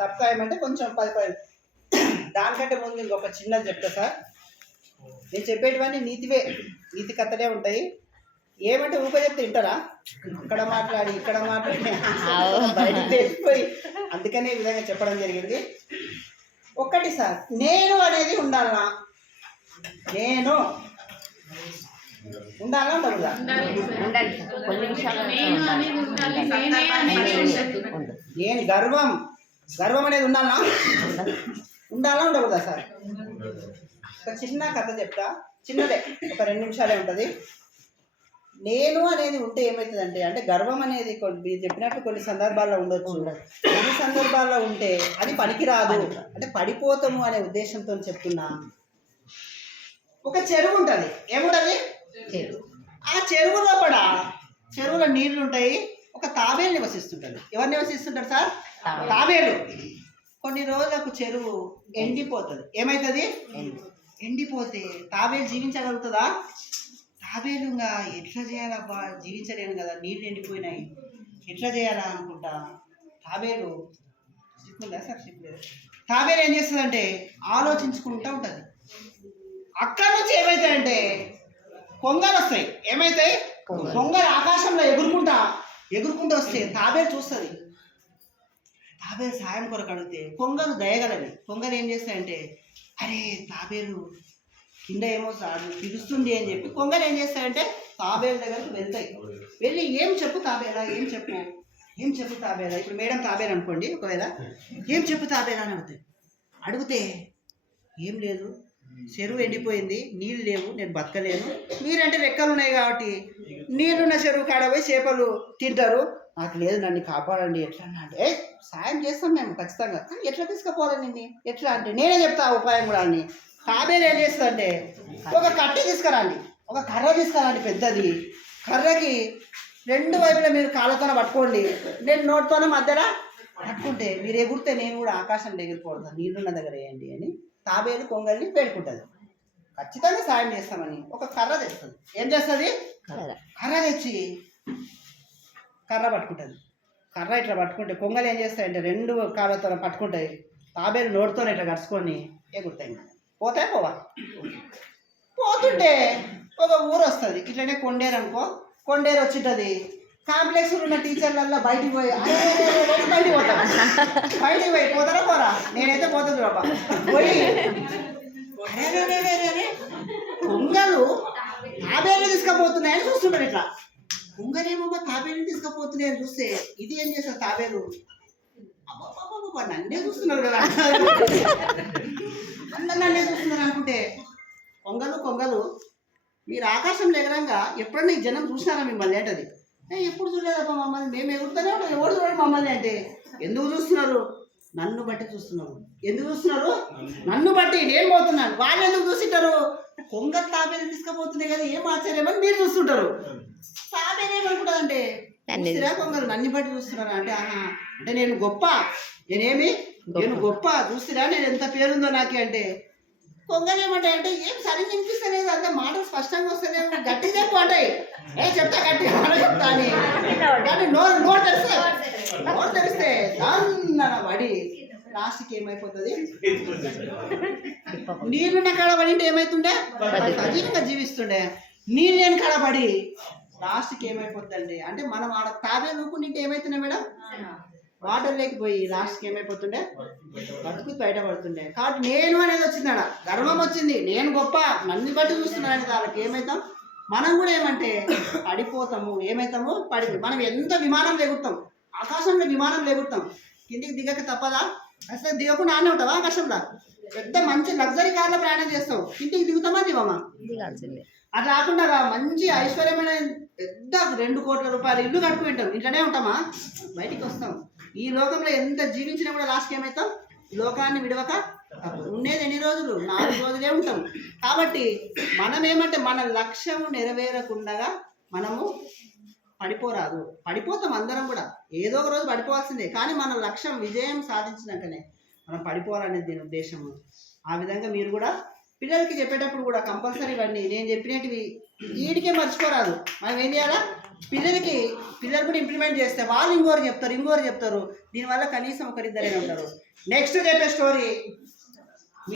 Subscribe అంటే కొంచెం 10 దానికంటే ముందు ఇంకొక చిన్నది చెప్తా సార్. నేను చెప్పేటివన్నీ నీతి కథలే ఉంటాయి. ఏమంటే ఊప చెప్తే వింటారా? ఇక్కడ మాట్లాడి బయటకు తెలిసిపోయి అందుకనే ఈ విధంగా చెప్పడం జరిగింది. ఒక్కటి సార్, నేను అనేది ఉండాలా? నేను ఉండాలా ఉండకూడదా? నేను గర్వం అనేది ఉండాలా? ఉండాలా ఉండకూడదా సార్? ఒక చిన్న కథ చెప్తా, చిన్నదే, ఒక 2 నిమిషాలే ఉంటుంది. నేను అనేది ఉంటే ఏమవుతుందంటే, అంటే గర్వం అనేది మీరు చెప్పినట్టు కొన్ని సందర్భాల్లో ఉండొచ్చు, కొన్ని సందర్భాల్లో ఉంటే అది పనికిరాదు, అంటే పడిపోతాము అనే ఉద్దేశంతో చెప్తున్నా. ఒక చెరువు ఉంటుంది, ఏముంటుంది? ఆ చెరువులో నీళ్లు ఉంటాయి. ఒక తాబేలు నివసిస్తుంటుంది. ఎవరు నివసిస్తుంటారు సార్? తాబేలు. కొన్ని రోజులకు చెరువు ఎండిపోతుంది. ఏమవుతుంది? ఎండిపోతే తాబేలు జీవించగలుగుతుందా? తాబేలు ఇంకా ఎట్లా చేయాలబ్బా, జీవించలేను కదా, నీళ్ళు ఎండిపోయినాయి, ఎట్లా చేయాలా అనుకుంటా తాబేలు సిగ్గుందా సార్? సిగ్గులేదు. తాబేలు ఏం చేస్తుందంటే ఆలోచించుకుంటూ ఉంటుంది. అక్కడి నుంచి ఏమవుతాయంటే కొంగలు వస్తాయి. ఏమవుతాయి? కొంగలు ఆకాశంలో ఎగురుకుంటూ వస్తే తాబేలు చూస్తుంది. తాబేలు సాయం కొరకు అడిగితే కొంగలు దయగలవి. కొంగలు ఏం చేస్తాయంటే, అరే తాబేలు కింద ఏమో పిలుస్తుంది అని చెప్పి కొంగలు ఏం చేస్తాయంటే తాబేలు దగ్గరకు వెళ్తాయి. వెళ్ళి ఏం చెప్పు తాబేలా, ఏం చెప్పు తాబేలా. ఇప్పుడు మేడం తాబేలు అనుకోండి, ఒకవేళ ఏం చెప్పు తాబేలా అని అడిగితే ఏం లేదు, చెరువు ఎండిపోయింది, నీళ్ళు లేవు, నేను బతకలేను, మీరంటే రెక్కలు ఉన్నాయి కాబట్టి నీళ్ళున్న చెరువు కాడ పోయి చేపలు తింటారు, నాకు లేదు, నన్ను కాపాడండి, ఎట్లా అంటే సాయం చేస్తాం మేము ఖచ్చితంగా, కానీ ఎట్లా తీసుకుపోవాలి నిన్ను, ఎట్లా అంటే నేనే చెప్తా ఉపాయం కూడా అని. తాబేలు ఏం చేస్తుందంటే ఒక కట్టె తీసుకురండి, ఒక కర్ర తీసుకురండి పెద్దది, కర్రకి 2 వైపులా మీరు కాళ్ళతోనే పట్టుకోండి, నేను నోటితోనే మధ్యలో పట్టుకుంటే మీరు ఎగురితే నేను కూడా ఆకాశంలో ఎగిరిపోతాను, నీళ్ళున్న దగ్గర వేయండి అని తాబేలు కొంగల్ని పెట్టుకుంటుంది. ఖచ్చితంగా సాయం చేస్తామని ఒక కర్ర తెస్తుంది. ఏం చేస్తుంది? కర్ర తెచ్చి కర్ర పట్టుకుంటుంది. కర్ర ఇట్లా పట్టుకుంటే కొంగలు ఏం చేస్తాయంటే 2 కాళ్ళతో పట్టుకుంటాయి, తాబేలు నోటితో ఇట్లా కరుచుకొని ఎగురుతాయి. పోవా పోతుంటే ఒక ఊరు వస్తుంది, ఇట్లనే కొండేరు అనుకో, కొండేరు వచ్చింటుంది. కాంప్లెక్స్లో ఉన్న టీచర్లల్లో బయటికి పోయి పోతారా పోరా, నేనైతే పోతుంది బాబా పోయి అరే కొంగలు తాబేలు తీసుకుపోతున్నాయని చూస్తుంటారు. ఇట్లా కొంగలేమో తాబేలు తీసుకుపోతున్నాయని చూస్తే ఇది ఏం చేస్తారు, తాబేలు అబ్బా నన్నే చూస్తున్నారు కదా, అందరు నన్నే చూస్తున్నారు అనుకుంటే కొంగలు మీరు ఆకాశంలో ఎగరంగా ఎప్పుడన్నా ఈ జనం చూసినారా మిమ్మల్ని ఏంటది? ఎప్పుడు చూడలేదబ్బా మమ్మల్ని, మేము ఎగురుతూనే ఉంటాం, ఎవరు చూడండి మమ్మల్ని అంటే. ఎందుకు చూస్తున్నారు? నన్ను బట్టి చూస్తున్నారు. ఎందుకు చూస్తున్నారు? నన్ను బట్టి, నేను పోతున్నాను, వాళ్ళు ఎందుకు చూస్తుంటారు? కొంగలు తాబేలు తీసుకుపోతున్నాయి కదా, ఏం ఆశ్చర్యమని మీరు చూస్తుంటారు. తాబేలు ఏమనుకుంటుందంటే చూస్తురా కొంగలు నన్ను బట్టి చూస్తున్నారా అంటే, అంటే నేను గొప్ప చూస్తురా, నేను ఎంత పేరుందో నాకే అంటే. కొంగలు ఏమంటాయి అంటే ఏం సరిగ్గా వినిపిస్తలేదు, అంతే మాటలు స్పష్టంగా వస్తలేవు, గట్టి చెప్పు అంటాయి. చెప్తా గట్టి చెప్తా అని, కానీ నోరు తెరిస్తే దాన్న పడి లాస్ట్కి ఏమైపోతుంది, నీళ్ళున్న కాడ పడి ఏమైతుండే సజీవంగా జీవిస్తుండే, నీళ్ళు లేని కాడ పడి లాస్ట్కి ఏమైపోతుందండి అంటే మనం ఆడ తాబేలు ఊపుకుంటే ఏమవుతుండే మేడం, వాటర్ లేకపోయి లాస్ట్కి ఏమైపోతుండే బతుకు బయటపడుతుండే. కాబట్టి నేను అనేది వచ్చింది, ఆడ గర్వం వచ్చింది, నేను గొప్ప, నన్ను బట్టి చూస్తున్నాను. వాళ్ళకి ఏమవుతాం, మనం కూడా ఏమంటే పడిపోతాము. ఏమవుతాము? మనం ఎంత విమానం ఎగురుతాం, ఆకాశంలో విమానం ఎగురుతాం, కిందికి దిగక తప్పదా? అసలు దిగకుండా ఆనే ఉంటావా? ఆకాశంలో పెద్ద మంచి లగ్జరీ కార్లో ప్రయాణం చేస్తావు, కిందికి దిగుతామా దిగమా? అది రాకుండా మంచి ఐశ్వర్యమైన పెద్ద 2 కోట్ల రూపాయల ఇల్లు కట్టుకుంటాం, ఇంట్లోనే ఉంటామా? బయటికి వస్తాం. ఈ లోకంలో ఎంత జీవించినా కూడా లాస్ట్కి ఏమవుతాం, లోకాన్ని విడవక ఉండేది ఎన్ని రోజులు? 4 రోజులే ఉంటాం. కాబట్టి మనం ఏమంటే మన లక్ష్యం నెరవేరకుండా మనము పడిపోతాం. అందరం కూడా ఏదో ఒక రోజు పడిపోవాల్సిందే, కానీ మన లక్ష్యం విజయం సాధించినాకనే మనం పడిపోవాలనేది దీని ఉద్దేశము. ఆ విధంగా మీరు కూడా పిల్లలకి చెప్పేటప్పుడు కూడా కంపల్సరీ ఇవన్నీ నేను చెప్పినవి వీడికే మర్చిపోరాదు. మనం ఏం చేయాలా? పిల్లలు కూడా ఇంప్లిమెంట్ చేస్తే వాళ్ళు ఇంకోరు చెప్తారు దీనివల్ల కనీసం ఒకరిద్దరైనా ఉంటారు. నెక్స్ట్ చెప్పే స్టోరీ